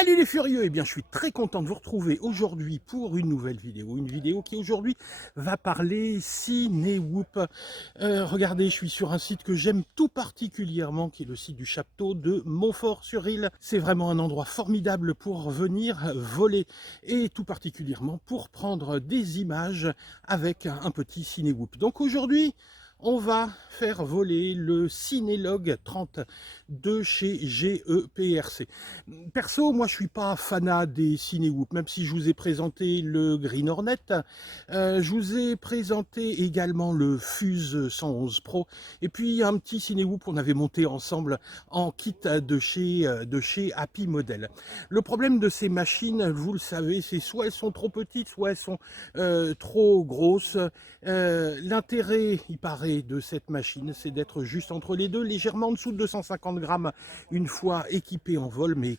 Salut les furieux. Eh bien, je suis très content de vous retrouver aujourd'hui pour une nouvelle vidéo. Une vidéo qui aujourd'hui va parler ciné-whoop. Regardez, je suis sur un site que j'aime tout particulièrement, qui est le site du château de Montfort-sur-Île. C'est vraiment un endroit formidable pour venir voler et tout particulièrement pour prendre des images avec un petit ciné-whoop. Donc aujourd'hui, on va faire voler le Cinélog 30 de chez GEPRC. Perso, moi je suis pas fanat des Cinewhoop, même si je vous ai présenté le Green Hornet, je vous ai présenté également le Fuse 111 Pro, et puis un petit Cinewhoop qu'on avait monté ensemble en kit de chez Happy Model. Le problème de ces machines, vous le savez, c'est soit elles sont trop petites, soit elles sont trop grosses. L'intérêt, il paraît, de cette machine, c'est d'être juste entre les deux, légèrement en dessous de 250 grammes une fois équipé en vol, mais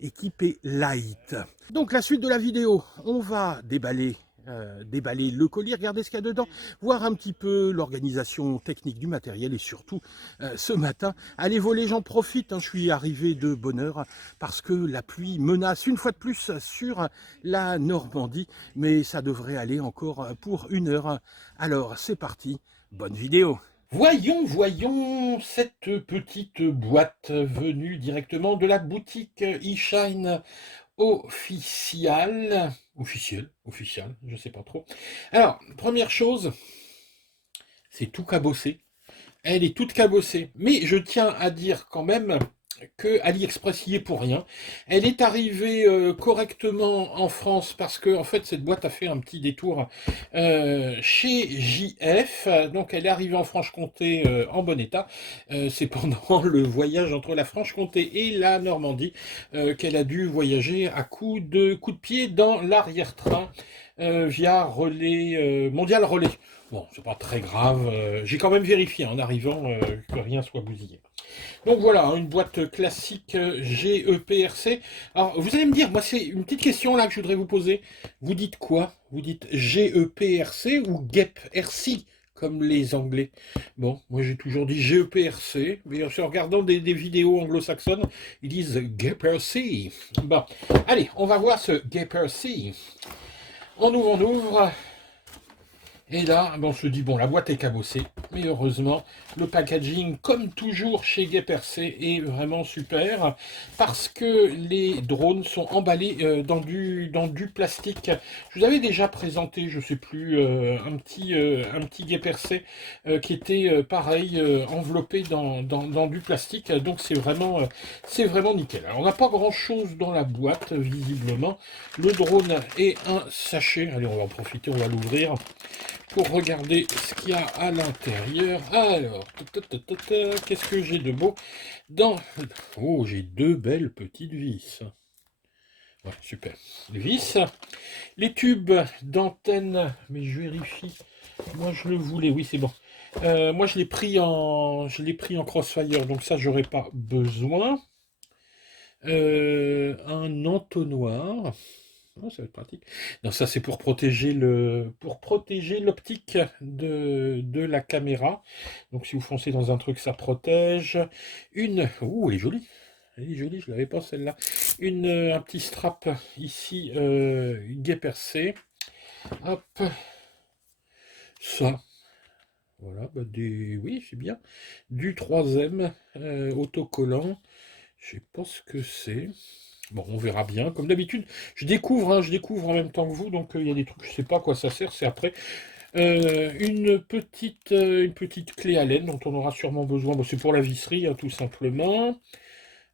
équipé light. Donc la suite de la vidéo, on va déballer le colis, regarder ce qu'il y a dedans, voir un petit peu l'organisation technique du matériel et surtout ce matin, aller voler, j'en profite, je suis arrivé de bonne heure parce que la pluie menace une fois de plus sur la Normandie, mais ça devrait aller encore pour une heure. Alors c'est parti, bonne vidéo. Voyons cette petite boîte venue directement de la boutique eShine officielle, je sais pas trop. Alors, première chose, c'est tout cabossé. Elle est toute cabossée. Mais je tiens à dire quand même que AliExpress y est pour rien. Elle est arrivée correctement en France parce que en fait cette boîte a fait un petit détour chez JF. Donc elle est arrivée en Franche-Comté en bon état. C'est pendant le voyage entre la Franche-Comté et la Normandie qu'elle a dû voyager à coups de pied dans l'arrière-train via Relais Mondial Relais. Bon, c'est pas très grave. J'ai quand même vérifié en arrivant que rien soit bousillé. Donc voilà, une boîte classique GEPRC. Alors, vous allez me dire, moi, c'est une petite question là que je voudrais vous poser. Vous dites quoi? Vous dites GEPRC ou GEPRC, comme les Anglais? Bon, moi j'ai toujours dit GEPRC, mais en regardant des vidéos anglo-saxonnes, ils disent GEPRC. Bon, allez, on va voir ce GEPRC. On ouvre. Et là, on se dit, bon, la boîte est cabossée, mais heureusement, le packaging, comme toujours chez GEPRC, est vraiment super, parce que les drones sont emballés dans du plastique. Je vous avais déjà présenté, je sais plus, un petit GEPRC qui était pareil, enveloppé dans du plastique, donc c'est vraiment nickel. Alors, on n'a pas grand-chose dans la boîte, visiblement. Le drone est un sachet, allez, on va en profiter, on va l'ouvrir pour regarder ce qu'il y a à l'intérieur. Alors, qu'est-ce que j'ai de beau dans... Oh, j'ai deux belles petites vis. Ouais, super. Les vis. Les tubes d'antenne, mais je vérifie. Moi, je le voulais. Oui, c'est bon. Moi, je l'ai pris en Crossfire, donc ça, j'aurais pas besoin. Un entonnoir. Oh, ça va être pratique. Non, ça c'est pour protéger l'optique de la caméra. Donc si vous foncez dans un truc, ça protège. Ouh, elle est jolie. Elle est jolie, je l'avais pas celle-là. Un petit strap ici, guet percé. Hop. Ça. Voilà, bah oui, c'est bien. Du 3M autocollant. Je sais pas ce que c'est. Bon, on verra bien. Comme d'habitude, je découvre en même temps que vous, donc il y a des trucs, je sais pas à quoi ça sert, c'est après. Une petite clé Allen dont on aura sûrement besoin. Bon, c'est pour la visserie, hein, tout simplement.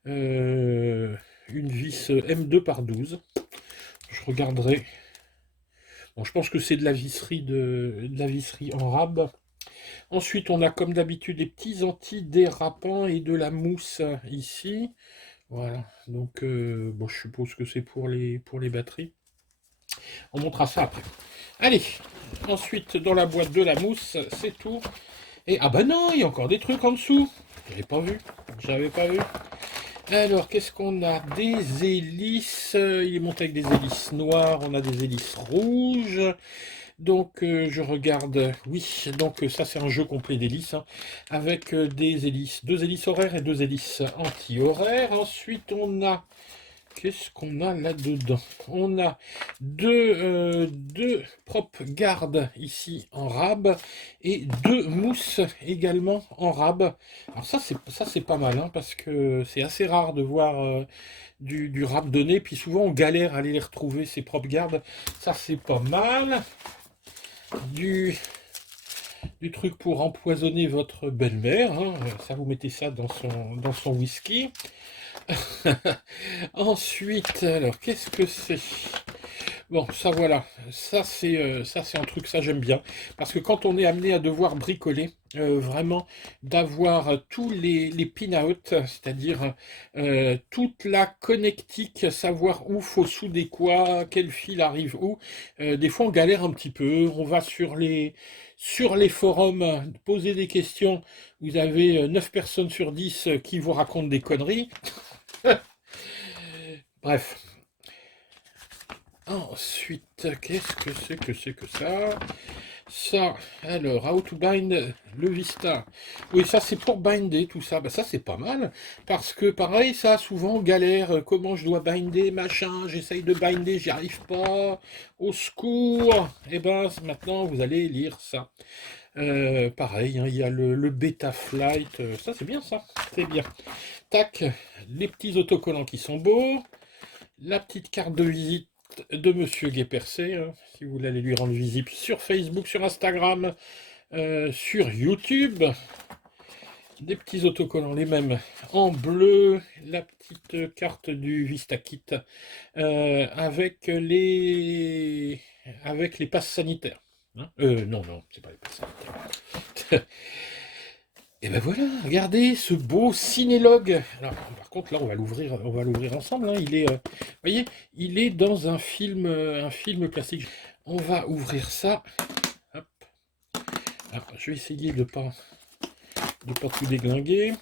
Une vis M2 par 12. Je regarderai. Bon, je pense que c'est de la visserie en rab. Ensuite, on a comme d'habitude des petits antidérapants et de la mousse ici. Voilà, donc bon, je suppose que c'est pour les batteries. On montrera ça après. Allez, ensuite dans la boîte de la mousse, c'est tout. Et ah bah non, il y a encore des trucs en dessous. J'avais pas vu. Alors, qu'est-ce qu'on a? Des hélices. Il est monté avec des hélices noires, on a des hélices rouges. Donc je regarde, oui, donc ça c'est un jeu complet d'hélices, hein, avec des hélices, deux hélices horaires et deux hélices anti-horaires. Ensuite on a Qu'est-ce qu'on a là-dedans? On a deux prop garde ici en rab et deux mousses également en rab. Alors ça c'est pas mal hein, parce que c'est assez rare de voir du rab donné, puis souvent on galère à aller les retrouver ces prop garde. Ça c'est pas mal. Du truc pour empoisonner votre belle-mère, hein. Ça vous mettez ça dans son whisky. Ensuite, alors, qu'est-ce que c'est? Bon, ça voilà, ça c'est un truc, ça j'aime bien, parce que quand on est amené à devoir bricoler, vraiment d'avoir tous les pin-out, c'est-à-dire toute la connectique, savoir où faut souder quoi, quel fil arrive où, des fois on galère un petit peu, on va sur les forums poser des questions, vous avez 9 personnes sur 10 qui vous racontent des conneries. Bref. Ensuite, qu'est-ce que ça? Ça, alors, how to bind le Vista. Oui, ça c'est pour binder tout ça. Bah, ça c'est pas mal, parce que pareil, ça souvent galère. Comment je dois binder, machin, j'essaye de binder, j'y arrive pas. Au secours! Et ben maintenant vous allez lire ça. Pareil, hein, il y a le Beta Flight. Ça c'est bien ça, c'est bien. Tac, les petits autocollants qui sont beaux. La petite carte de visite de Monsieur Guépercé, hein, si vous voulez aller lui rendre visible sur Facebook, sur Instagram, sur YouTube. Des petits autocollants, les mêmes en bleu, la petite carte du VistaKit avec les passes sanitaires. Hein, non, c'est pas les passes sanitaires. Et ben voilà, regardez ce beau cinélogue. Alors, par contre, là, on va l'ouvrir ensemble. Hein. Vous voyez, il est dans un film classique. On va ouvrir ça. Hop. Alors, je vais essayer de pas tout déglinguer.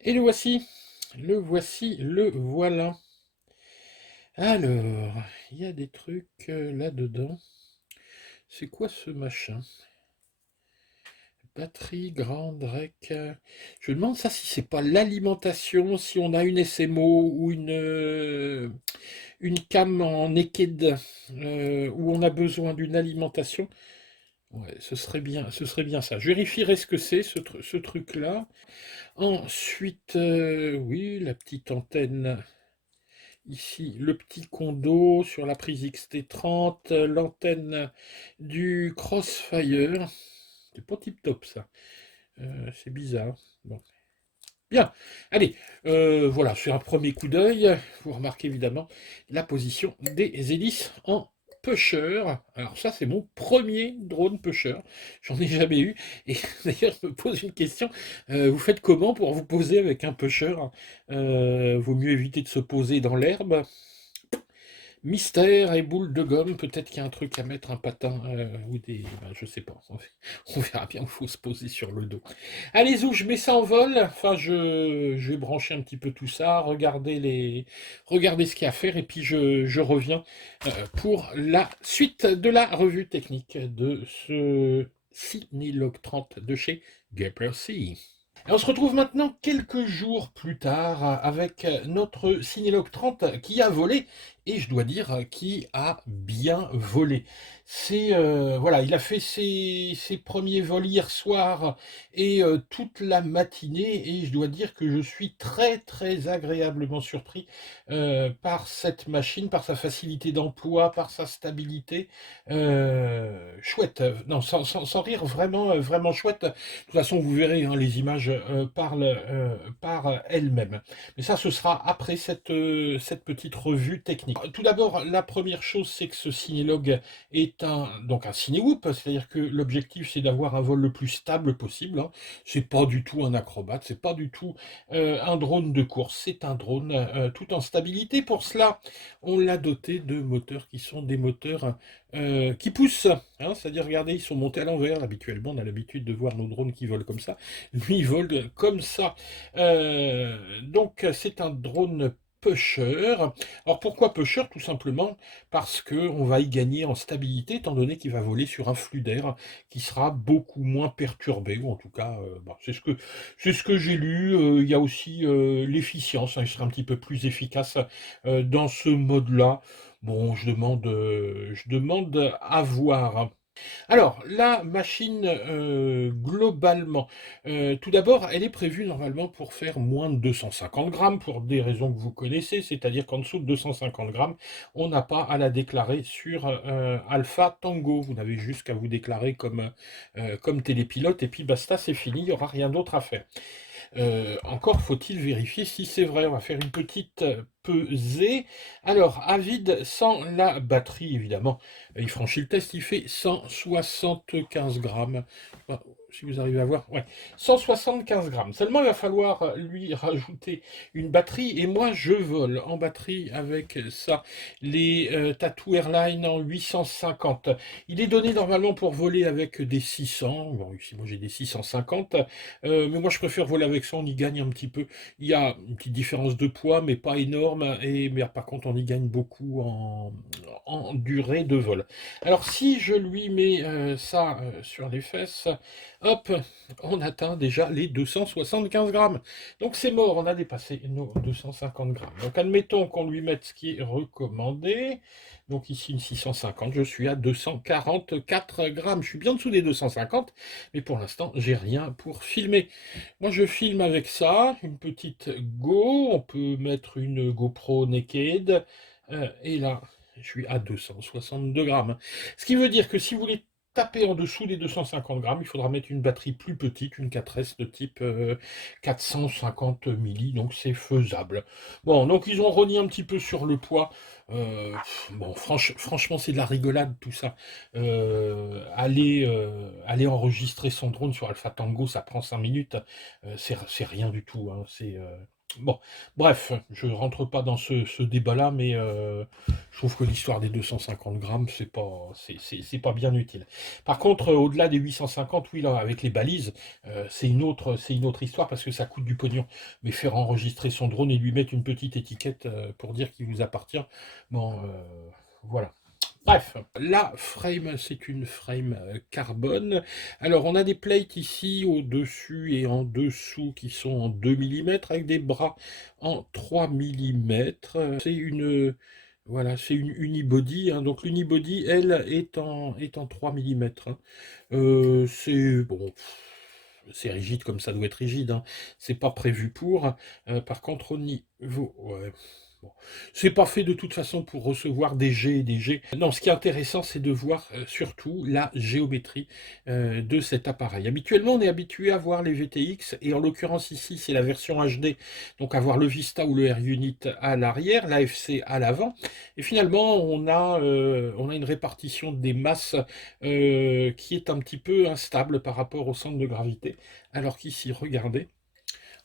Et le voici. Le voilà. Alors, il y a des trucs là-dedans. C'est quoi ce machin? Batterie, grande, rec. Je me demande ça si c'est pas l'alimentation, si on a une SMO ou une cam en naked où on a besoin d'une alimentation. Ouais, ce serait bien ça. Je vérifierai ce que c'est ce truc-là. Ensuite, oui, la petite antenne. Ici, le petit condo sur la prise XT30, l'antenne du Crossfire. C'est pas tip top ça. C'est bizarre. Bon. Bien. Allez, voilà, sur un premier coup d'œil, vous remarquez évidemment la position des hélices en pusher. Alors ça, c'est mon premier drone pusher. J'en ai jamais eu. Et d'ailleurs, je me pose une question. Vous faites comment pour vous poser avec un pusher? Vaut mieux éviter de se poser dans l'herbe. Mystère et boule de gomme, peut-être qu'il y a un truc à mettre, un patin ou des... ben, je sais pas, on verra bien où il faut se poser sur le dos. Allez, où je mets ça en vol, enfin je vais brancher un petit peu tout ça, regarder ce qu'il y a à faire et puis je reviens pour la suite de la revue technique de ce Cinelog 30 de chez Guépercé. Et on se retrouve maintenant quelques jours plus tard avec notre Cinelog 30 qui a volé, et je dois dire qui a bien volé. Voilà, il a fait ses premiers vols hier soir et toute la matinée, et je dois dire que je suis très très agréablement surpris par cette machine, par sa facilité d'emploi, par sa stabilité. Chouette, non, sans rire, vraiment chouette. De toute façon, vous verrez, hein, les images parlent par elles-mêmes. Mais ça, ce sera après cette petite revue technique. Tout d'abord, la première chose, c'est que ce Cinelog est donc un Cinewhoop, c'est-à-dire que l'objectif, c'est d'avoir un vol le plus stable possible. Hein. C'est pas du tout un acrobate, c'est pas du tout un drone de course, c'est un drone tout en stabilité. Pour cela, on l'a doté de moteurs qui sont des moteurs qui poussent. Hein, c'est-à-dire, regardez, ils sont montés à l'envers. Habituellement, on a l'habitude de voir nos drones qui volent comme ça. Lui, il vole comme ça. Donc, c'est un drone pusher. Alors pourquoi pusher? Tout simplement parce qu'on va y gagner en stabilité, étant donné qu'il va voler sur un flux d'air qui sera beaucoup moins perturbé, ou en tout cas, bah, c'est ce que j'ai lu. Il y a aussi l'efficience, hein, il sera un petit peu plus efficace dans ce mode-là. Bon, je demande à voir. Alors, la machine, globalement, tout d'abord, elle est prévue normalement pour faire moins de 250 grammes pour des raisons que vous connaissez, c'est-à-dire qu'en dessous de 250 grammes, on n'a pas à la déclarer sur Alpha Tango. Vous n'avez juste qu'à vous déclarer comme télépilote et puis basta, c'est fini, il n'y aura rien d'autre à faire. Encore faut-il vérifier si c'est vrai. On va faire une petite pesée. Alors, à vide, sans la batterie, évidemment, il franchit le test, il fait 175 grammes. Je sais pas si vous arrivez à voir, ouais, 175 grammes. Seulement, il va falloir lui rajouter une batterie, et moi, je vole en batterie avec ça, les Tattoo Airline en 850. Il est donné normalement pour voler avec des 600. Bon, ici, moi, j'ai des 650. Mais moi je préfère voler avec ça, on y gagne un petit peu. Il y a une petite différence de poids, mais pas énorme. Mais par contre, on y gagne beaucoup en durée de vol. Alors si je lui mets ça sur les fesses, hop, on atteint déjà les 275 grammes. Donc c'est mort, on a dépassé nos 250 grammes. Donc admettons qu'on lui mette ce qui est recommandé. Donc ici une 650, je suis à 244 grammes. Je suis bien en dessous des 250, mais pour l'instant, j'ai rien pour filmer. Moi, je filme avec ça, une petite Go. On peut mettre une GoPro Naked. Et là, je suis à 262 grammes. Ce qui veut dire que si vous voulez taper en dessous des 250 grammes, il faudra mettre une batterie plus petite, une 4S de type 450 milli, donc c'est faisable. Bon, donc ils ont rogné un petit peu sur le poids. Bon, franchement, c'est de la rigolade tout ça. Aller enregistrer son drone sur Alpha Tango, ça prend 5 minutes. C'est rien du tout, hein. Bon, bref, je rentre pas dans ce débat-là, mais je trouve que l'histoire des 250 grammes, c'est pas bien utile. Par contre, au-delà des 850, oui, là, avec les balises, c'est une autre histoire parce que ça coûte du pognon. Mais faire enregistrer son drone et lui mettre une petite étiquette pour dire qu'il vous appartient, bon, voilà. Bref, la frame, c'est une frame carbone. Alors, on a des plates ici au-dessus et en dessous qui sont en 2 mm avec des bras en 3 mm. C'est une, voilà, c'est une unibody, hein. Donc, l'unibody, elle, est en 3 mm. C'est bon. C'est rigide comme ça doit être rigide, hein. C'est pas prévu pour. Par contre, au niveau, ouais, bon. C'est pas fait de toute façon pour recevoir des G et des G. Non, ce qui est intéressant, c'est de voir surtout la géométrie de cet appareil. Habituellement, on est habitué à voir les VTX, et en l'occurrence ici, c'est la version HD, donc avoir le Vista ou le R-Unit à l'arrière, l'AFC à l'avant, et finalement, on a une répartition des masses qui est un petit peu instable par rapport au centre de gravité, alors qu'ici, regardez,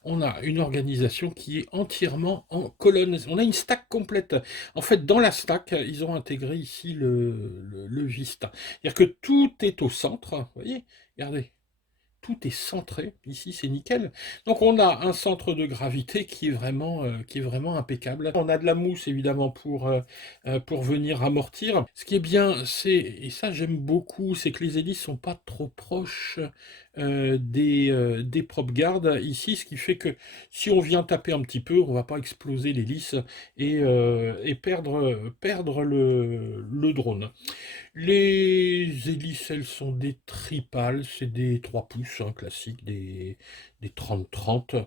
on a une organisation qui est entièrement en colonne. On a une stack complète. En fait, dans la stack, ils ont intégré ici le Vista. C'est-à-dire que tout est au centre. Vous voyez, regardez. Tout est centré, ici c'est nickel. Donc on a un centre de gravité qui est vraiment impeccable. On a de la mousse évidemment pour venir amortir. Ce qui est bien, et ça j'aime beaucoup, c'est que les hélices sont pas trop proches des prop guards ici, ce qui fait que si on vient taper un petit peu, on va pas exploser l'hélice et perdre le drone. Les hélices, elles sont des tripales, c'est des 3 pouces, hein, classiques, des 30-30.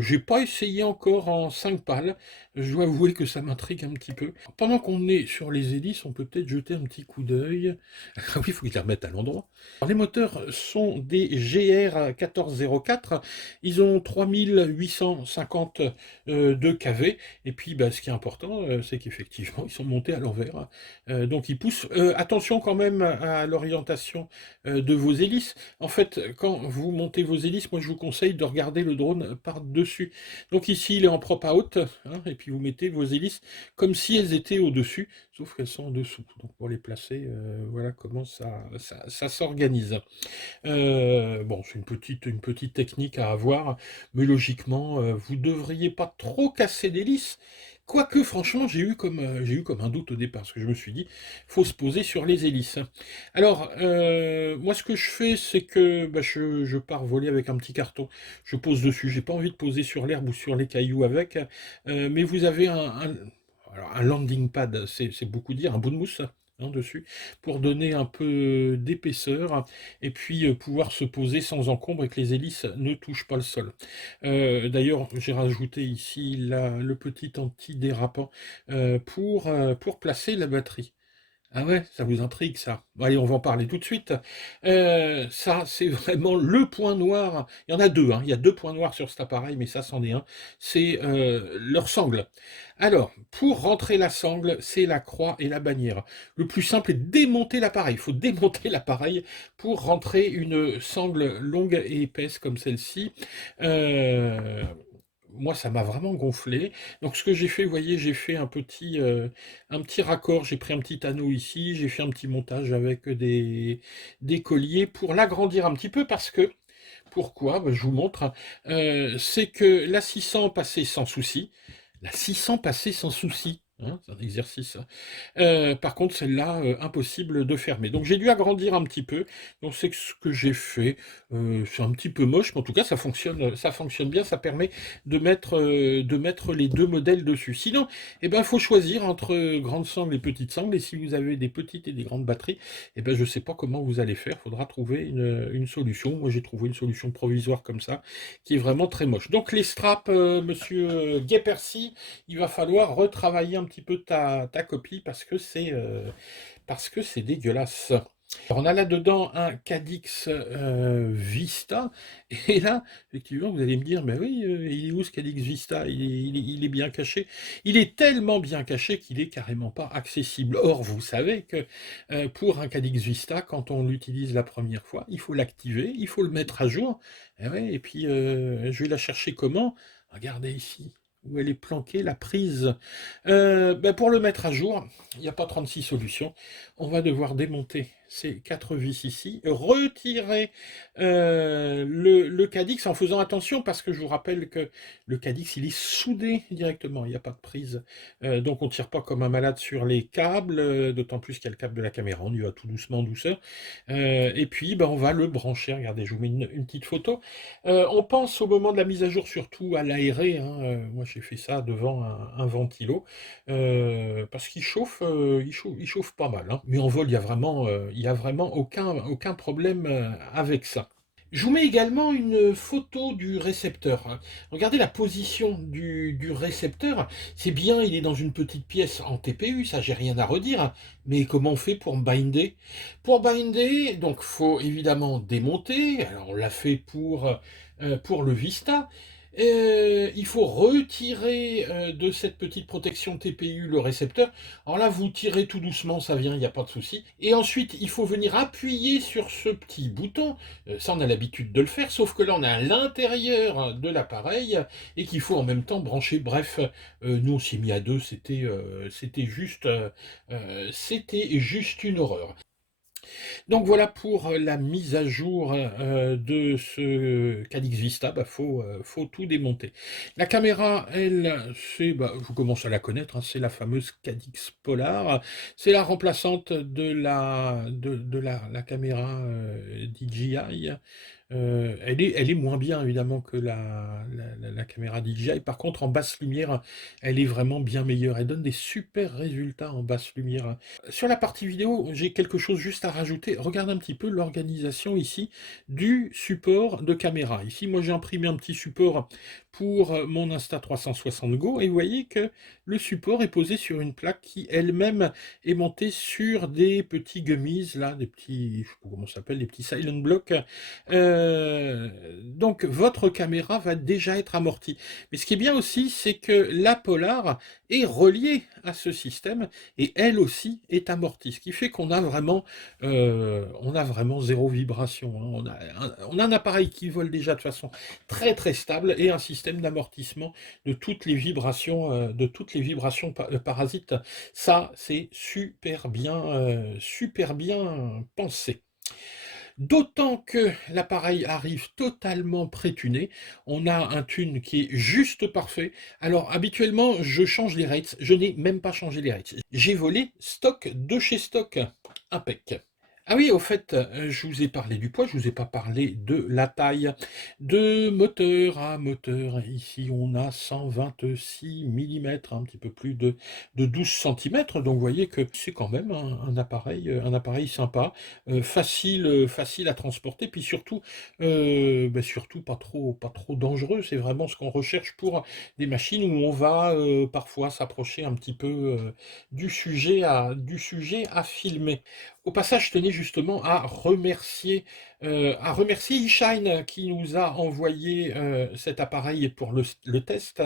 J'ai pas essayé encore en 5 pales, je dois avouer que ça m'intrigue un petit peu. Pendant qu'on est sur les hélices, on peut peut-être jeter un petit coup d'œil. Ah oui, il faut que je les remette à l'endroit. Les moteurs sont des GR 1404, ils ont 3850 de kV, et puis bah, ce qui est important, c'est qu'effectivement, ils sont montés à l'envers. Donc ils poussent. Attention quand même à l'orientation de vos hélices. En fait, quand vous montez vos hélices, moi moi je vous conseille de regarder le drone par-dessus. Donc ici, il est en prop out, hein, et puis vous mettez vos hélices comme si elles étaient au-dessus, sauf qu'elles sont en dessous. Donc pour les placer, voilà comment ça s'organise. Bon, c'est une petite technique à avoir, mais logiquement, vous ne devriez pas trop casser d'hélices. Quoique, franchement, j'ai eu comme un doute au départ, parce que je me suis dit, faut se poser sur les hélices. Alors, moi, ce que je fais, c'est que bah, je pars voler avec un petit carton. Je pose dessus. J'ai pas envie de poser sur l'herbe ou sur les cailloux avec, mais vous avez alors, un landing pad, c'est beaucoup dire, un bout de mousse, hein, dessus, pour donner un peu d'épaisseur et puis pouvoir se poser sans encombre et que les hélices ne touchent pas le sol. D'ailleurs, j'ai rajouté ici le petit anti-dérapant pour placer la batterie. Ah ouais, ça vous intrigue ça. Bon, allez, on va en parler tout de suite. Ça, c'est vraiment le point noir. Il y en a deux, hein. Il y a deux points noirs sur cet appareil, mais ça, c'en est un. C'est leur sangle. Alors, pour rentrer la sangle, c'est la croix et la bannière. Le plus simple est de démonter l'appareil. Il faut démonter l'appareil pour rentrer une sangle longue et épaisse comme celle-ci. Euh, Moi, ça m'a vraiment gonflé. Donc, ce que j'ai fait, vous voyez, j'ai fait un petit raccord. J'ai pris un petit anneau ici. J'ai fait un petit montage avec des colliers pour l'agrandir un petit peu parce que, pourquoi? Ben, je vous montre. C'est que la 600 passait sans souci. La 600 passait sans souci. Hein, c'est un exercice, hein. Par contre, celle-là, impossible de fermer. Donc j'ai dû agrandir un petit peu. Donc c'est ce que j'ai fait. C'est un petit peu moche, mais en tout cas, ça fonctionne bien. Ça permet de mettre les deux modèles dessus. Sinon, eh ben, faut choisir entre grandes sangles et petites sangles. Et si vous avez des petites et des grandes batteries, eh ben, je ne sais pas comment vous allez faire. Il faudra trouver une solution. Moi, j'ai trouvé une solution provisoire comme ça, qui est vraiment très moche. Donc les straps, monsieur Guy-Percy, il va falloir retravailler un petit peu ta copie parce que c'est dégueulasse. Alors, on a là-dedans un Cadix Vista, et là, effectivement, vous allez me dire, mais oui, il est où ce Cadix Vista? Il est bien caché. Il est tellement bien caché qu'il est carrément pas accessible. Or, vous savez que pour un Cadix Vista, quand on l'utilise la première fois, il faut l'activer, il faut le mettre à jour. Et, ouais, et puis, je vais la chercher comment? Regardez ici où elle est planquée, la prise. Ben, pour le mettre à jour, il n'y a pas 36 solutions. On va devoir démonter ces 4 vis ici, retirer le Cadix en faisant attention parce que je vous rappelle que le Cadix il est soudé directement, il n'y a pas de prise. Donc on ne tire pas comme un malade sur les câbles, d'autant plus qu'il y a le câble de la caméra, on y va tout doucement, douceur. Et puis ben, on va le brancher, regardez, je vous mets une petite photo. On pense au moment de la mise à jour surtout à l'aérer, hein. Moi j'ai fait ça devant un ventilo, parce qu'il chauffe, il chauffe pas mal, hein. Mais en vol, il y a vraiment aucun problème avec ça. Je vous mets également une photo du récepteur, hein. Regardez la position du récepteur. C'est bien, il est dans une petite pièce en TPU, ça j'ai rien à redire, hein. Mais comment on fait pour binder? Pour binder, donc faut évidemment démonter. Alors on l'a fait pour le Vista. Il faut retirer de cette petite protection TPU le récepteur. Alors là, vous tirez tout doucement, ça vient, il n'y a pas de souci. Et ensuite, il faut venir appuyer sur ce petit bouton. Ça, on a l'habitude de le faire, sauf que là, on est à l'intérieur de l'appareil et qu'il faut en même temps brancher. Bref, nous, on s'est mis à deux, c'était juste une horreur. Donc voilà pour la mise à jour de ce Cadix Vista, bah, faut tout démonter. La caméra, elle, vous commencez à la connaître, hein, c'est la fameuse Cadix Polar. C'est la remplaçante de la caméra DJI. Elle est moins bien évidemment que la caméra DJI. Par contre, en basse lumière, elle est vraiment bien meilleure. Elle donne des super résultats en basse lumière. Sur la partie vidéo, j'ai quelque chose juste à rajouter. Regarde un petit peu l'organisation ici du support de caméra. Ici, moi j'ai imprimé un petit support pour mon Insta360 Go et vous voyez que le support est posé sur une plaque qui elle-même est montée sur des petits gummies, là, des petits, je sais pas comment ça s'appelle, des petits silent blocks donc votre caméra va déjà être amortie. Mais ce qui est bien aussi, c'est que la Polar est reliée à ce système et elle aussi est amortie. Ce qui fait qu'on a vraiment zéro vibration, hein. On a un appareil qui vole déjà de façon très très stable et un système d'amortissement de toutes les vibrations parasites. Ça, c'est super bien pensé. D'autant que l'appareil arrive totalement prétuné, on a un tune qui est juste parfait. Alors habituellement, je change les rates, je n'ai même pas changé les rates. J'ai volé stock de chez stock, impec. Ah oui, au fait, je vous ai parlé du poids, je vous ai pas parlé de la taille. De moteur à moteur, ici on a 126 mm, un petit peu plus de 12 cm, donc vous voyez que c'est quand même un appareil sympa, facile à transporter, puis surtout, surtout pas trop dangereux, c'est vraiment ce qu'on recherche pour des machines où on va parfois s'approcher un petit peu du sujet à filmer. Au passage, je tenais justement à remercier eShine qui nous a envoyé cet appareil pour le test,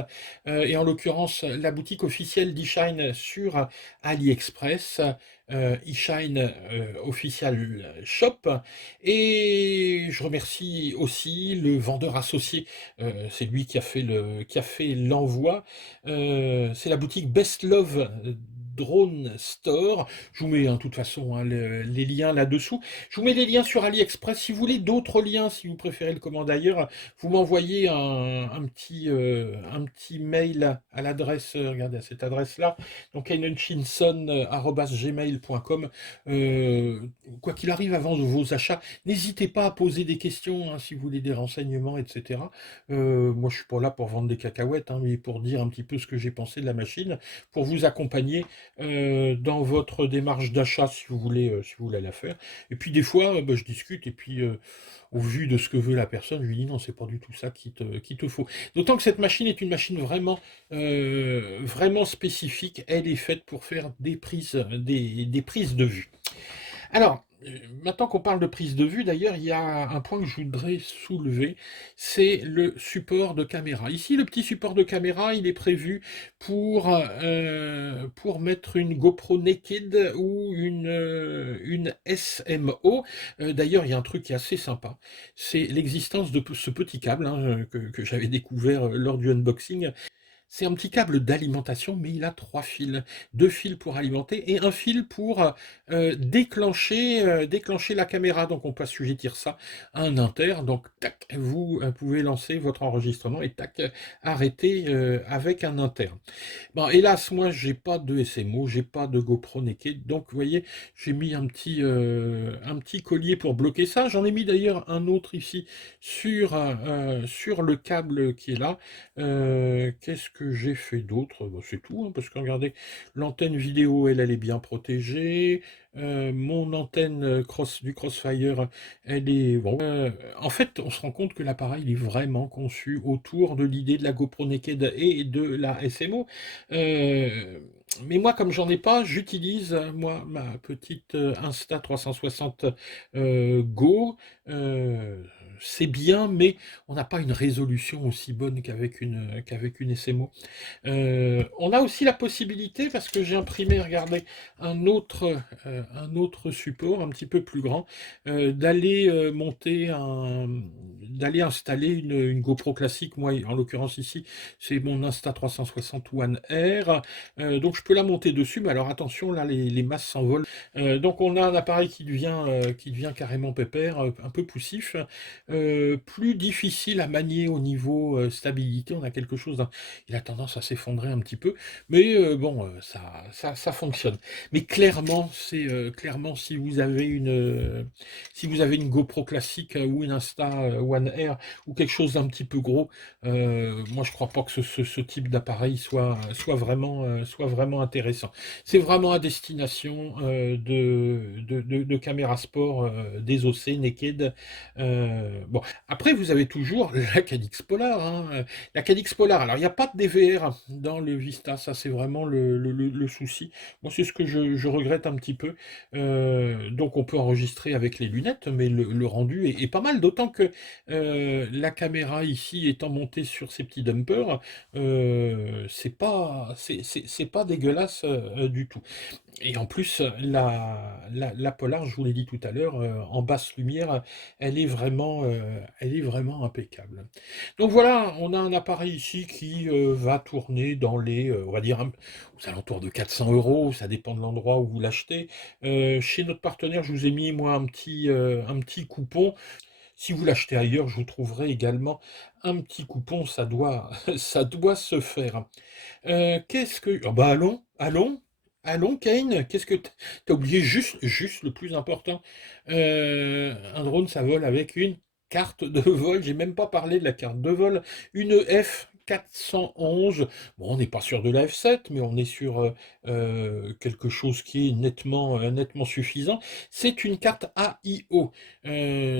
et en l'occurrence la boutique officielle d'eShine sur AliExpress, eShine Official Shop, et je remercie aussi le vendeur associé, c'est lui qui a fait l'envoi, c'est la boutique Best Love Drone Store. Je vous mets de toute façon les liens là-dessous. Je vous mets les liens sur AliExpress. Si vous voulez d'autres liens, si vous préférez le commander ailleurs, vous m'envoyez un petit mail à l'adresse, regardez, à cette adresse-là, donc ainenchinson@gmail.com. Quoi qu'il arrive, avant vos achats, n'hésitez pas à poser des questions, hein, si vous voulez des renseignements, etc. Moi, je suis pas là pour vendre des cacahuètes, hein, mais pour dire un petit peu ce que j'ai pensé de la machine, pour vous accompagner dans votre démarche d'achat si vous voulez la faire. Et puis des fois, je discute et puis au vu de ce que veut la personne, je lui dis non, c'est pas du tout ça qu'il te faut. D'autant que cette machine est une machine vraiment spécifique. Elle est faite pour faire des prises de vue. Alors, maintenant qu'on parle de prise de vue, d'ailleurs, il y a un point que je voudrais soulever, c'est le support de caméra. Ici, le petit support de caméra, il est prévu pour mettre une GoPro Naked ou une SMO. D'ailleurs, il y a un truc qui est assez sympa, c'est l'existence de ce petit câble, hein, que j'avais découvert lors du unboxing. C'est un petit câble d'alimentation, mais il a 3 fils. 2 fils pour alimenter et un fil pour déclencher la caméra. Donc on peut assujettir ça à un inter. Donc tac, vous pouvez lancer votre enregistrement et tac, arrêter avec un inter. Bon, hélas, moi, j'ai pas de SMO, j'ai pas de GoPro Naked, donc vous voyez, j'ai mis un petit collier pour bloquer ça. J'en ai mis d'ailleurs un autre ici sur le câble qui est là. Qu'est-ce que j'ai fait d'autre? Bon, c'est tout, hein, parce que regardez, l'antenne vidéo, elle est bien protégée. Mon antenne du Crossfire, elle est bon. En fait, on se rend compte que l'appareil est vraiment conçu autour de l'idée de la GoPro Naked et de la SMO. Mais moi, comme j'en ai pas, j'utilise moi ma petite Insta360 Go. C'est bien, mais on n'a pas une résolution aussi bonne qu'avec une SMO. On a aussi la possibilité, parce que j'ai imprimé, regardez, un autre support un petit peu plus grand, d'aller installer une GoPro classique. Moi, en l'occurrence ici, c'est mon Insta360 One R. Donc je peux la monter dessus, mais alors attention, là, les masses s'envolent. Donc on a un appareil qui devient carrément pépère, un peu poussif, plus difficile à manier au niveau stabilité. On a quelque chose il a tendance à s'effondrer un petit peu, mais bon, ça fonctionne. Mais clairement, clairement si vous avez une GoPro classique ou une Insta One R ou quelque chose d'un petit peu gros, moi je crois pas que ce type d'appareil soit vraiment intéressant. C'est vraiment à destination de caméra sport désossée, naked. bon, après, vous avez toujours la Cadix Polar, hein. La Cadix Polar, alors il n'y a pas de DVR dans le Vista, ça c'est vraiment le souci. Moi, c'est ce que je regrette un petit peu. Donc, on peut enregistrer avec les lunettes, mais le rendu est pas mal, d'autant que la caméra ici étant montée sur ces petits dumpers, c'est pas dégueulasse du tout. Et en plus, la Polar, je vous l'ai dit tout à l'heure, en basse lumière, elle est vraiment impeccable. Donc voilà, on a un appareil ici qui va tourner dans les, on va dire, aux alentours de 400 euros, ça dépend de l'endroit où vous l'achetez. Chez notre partenaire, je vous ai mis, moi, un petit coupon. Si vous l'achetez ailleurs, je vous trouverai également un petit coupon, ça doit, ça doit se faire. Qu'est-ce que... Ah bah allons, Kane, qu'est-ce que t'as oublié juste le plus important. Un drone, ça vole avec une carte de vol, j'ai même pas parlé de la carte de vol, une F411. Bon, on n'est pas sûr de la F7, mais on est sur quelque chose qui est nettement suffisant. C'est une carte AIO.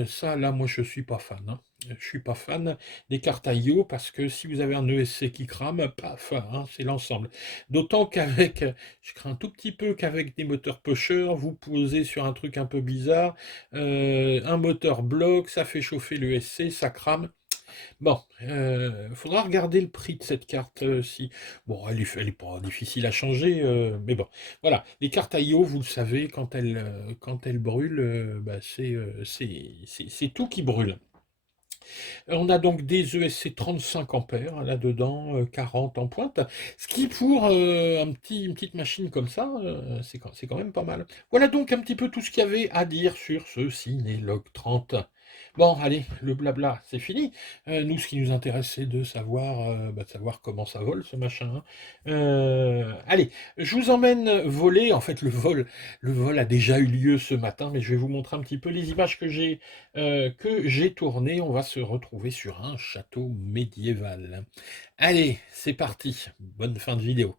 Ça, là, moi, je suis pas fan, hein. Je suis pas fan des cartes IO parce que si vous avez un ESC qui crame, paf, hein, c'est l'ensemble. D'autant qu'avec, je crains un tout petit peu qu'avec des moteurs pusher, vous posez sur un truc un peu bizarre, un moteur bloque, ça fait chauffer l'ESC, ça crame. Bon, faudra regarder le prix de cette carte-ci. Bon, elle est pas difficile à changer, mais bon, voilà. Les cartes IO, vous le savez, quand elles brûlent, bah, c'est tout qui brûle. On a donc des ESC 35 ampères hein, là-dedans, 40 en pointe, ce qui pour une petite machine comme ça, c'est quand même pas mal. Voilà donc un petit peu tout ce qu'il y avait à dire sur ce Cinélog 30. Bon, allez, le blabla, c'est fini. Nous, ce qui nous intéresse, c'est de savoir comment ça vole, ce machin, hein. Allez, je vous emmène voler. En fait, le vol a déjà eu lieu ce matin, mais je vais vous montrer un petit peu les images que j'ai tournées. On va se retrouver sur un château médiéval. Allez, c'est parti. Bonne fin de vidéo.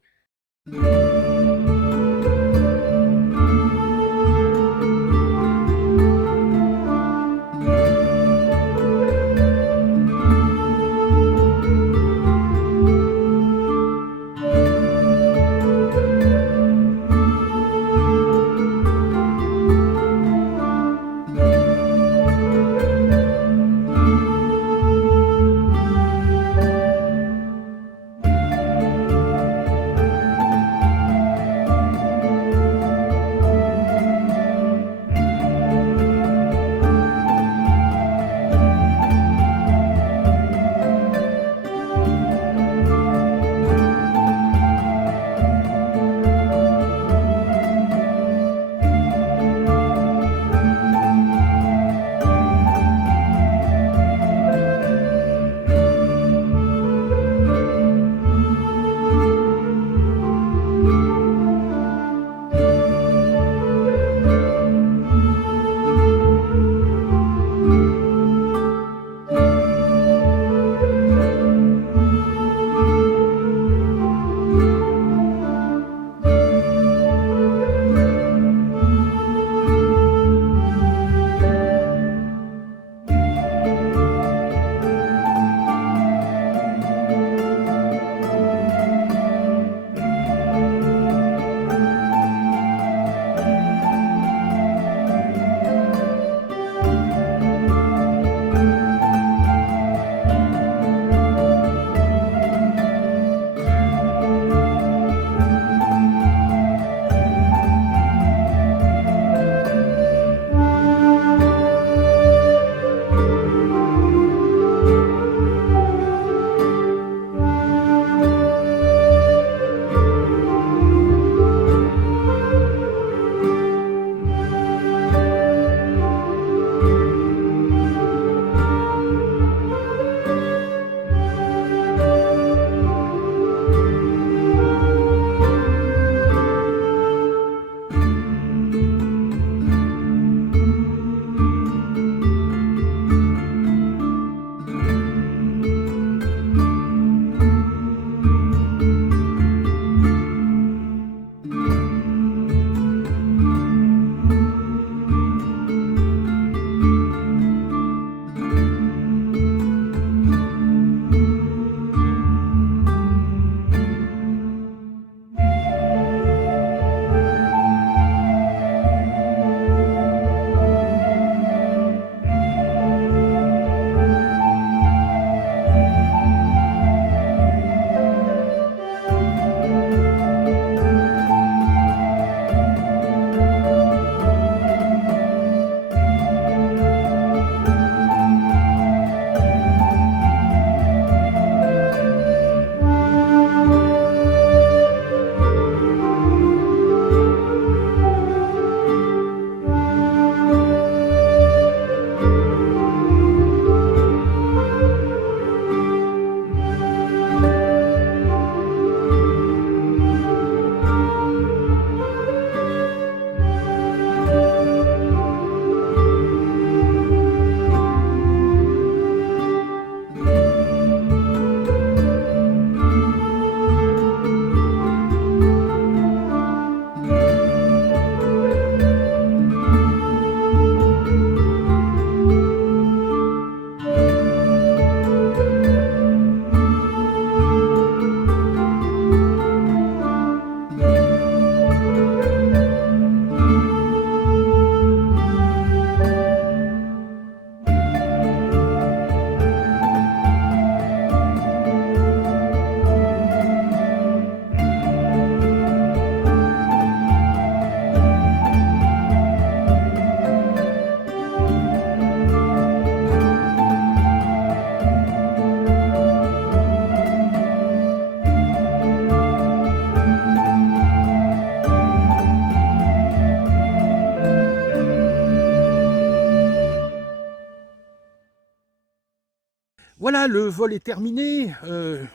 Voilà, le vol est terminé.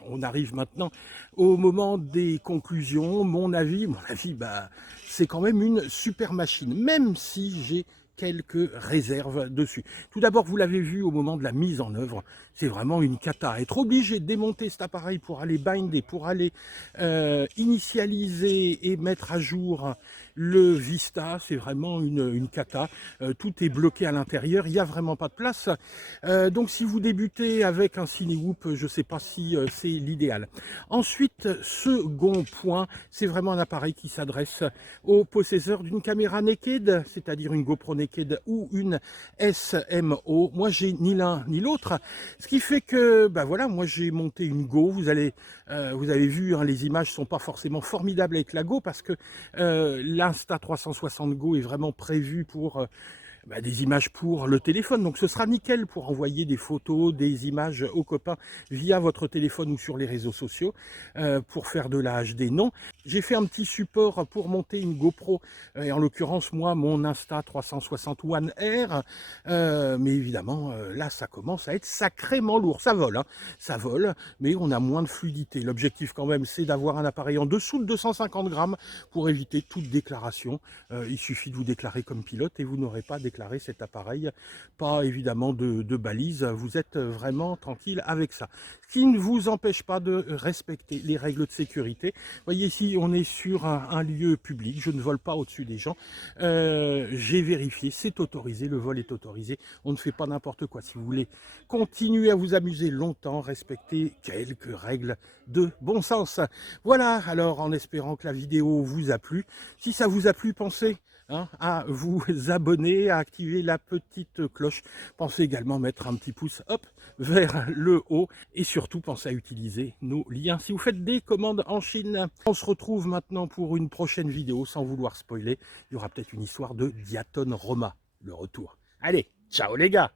On arrive maintenant au moment des conclusions. Mon avis, bah, c'est quand même une super machine, même si j'ai quelques réserves dessus. Tout d'abord, vous l'avez vu au moment de la mise en œuvre, c'est vraiment une cata. Être obligé de démonter cet appareil pour aller binder, pour aller initialiser et mettre à jour le Vista, c'est vraiment une cata. Tout est bloqué à l'intérieur, il n'y a vraiment pas de place. Donc si vous débutez avec un Cinewoop, je ne sais pas si c'est l'idéal. Ensuite, second point, c'est vraiment un appareil qui s'adresse aux possesseurs d'une caméra naked, c'est-à-dire une GoPro naked ou une SMO. Moi, j'ai ni l'un ni l'autre, ce qui fait que, ben voilà, moi j'ai monté une Go. Vous avez vu, hein, les images sont pas forcément formidables avec la Go parce que l'Insta360 Go est vraiment prévu pour des images pour le téléphone. Donc ce sera nickel pour envoyer des photos, des images aux copains via votre téléphone ou sur les réseaux sociaux pour faire de la HD. Non, j'ai fait un petit support pour monter une GoPro et en l'occurrence moi mon Insta360 One R. Mais évidemment là ça commence à être sacrément lourd. Ça vole, hein, ça vole, mais on a moins de fluidité. L'objectif quand même c'est d'avoir un appareil en dessous de 250 grammes pour éviter toute déclaration. Il suffit de vous déclarer comme pilote et vous n'aurez pas déclaré cet appareil, pas évidemment de balise, vous êtes vraiment tranquille avec ça. Ce qui ne vous empêche pas de respecter les règles de sécurité. Vous voyez ici, on est sur un lieu public, je ne vole pas au-dessus des gens. J'ai vérifié, c'est autorisé, le vol est autorisé, on ne fait pas n'importe quoi. Si vous voulez continuer à vous amuser longtemps, respectez quelques règles de bon sens. Voilà, alors en espérant que la vidéo vous a plu. Si ça vous a plu, pensez à vous abonner, à activer la petite cloche. Pensez également mettre un petit pouce hop, vers le haut et surtout pensez à utiliser nos liens si vous faites des commandes en Chine. On se retrouve maintenant pour une prochaine vidéo sans vouloir spoiler. Il y aura peut-être une histoire de Diaton Roma, le retour. Allez, ciao les gars!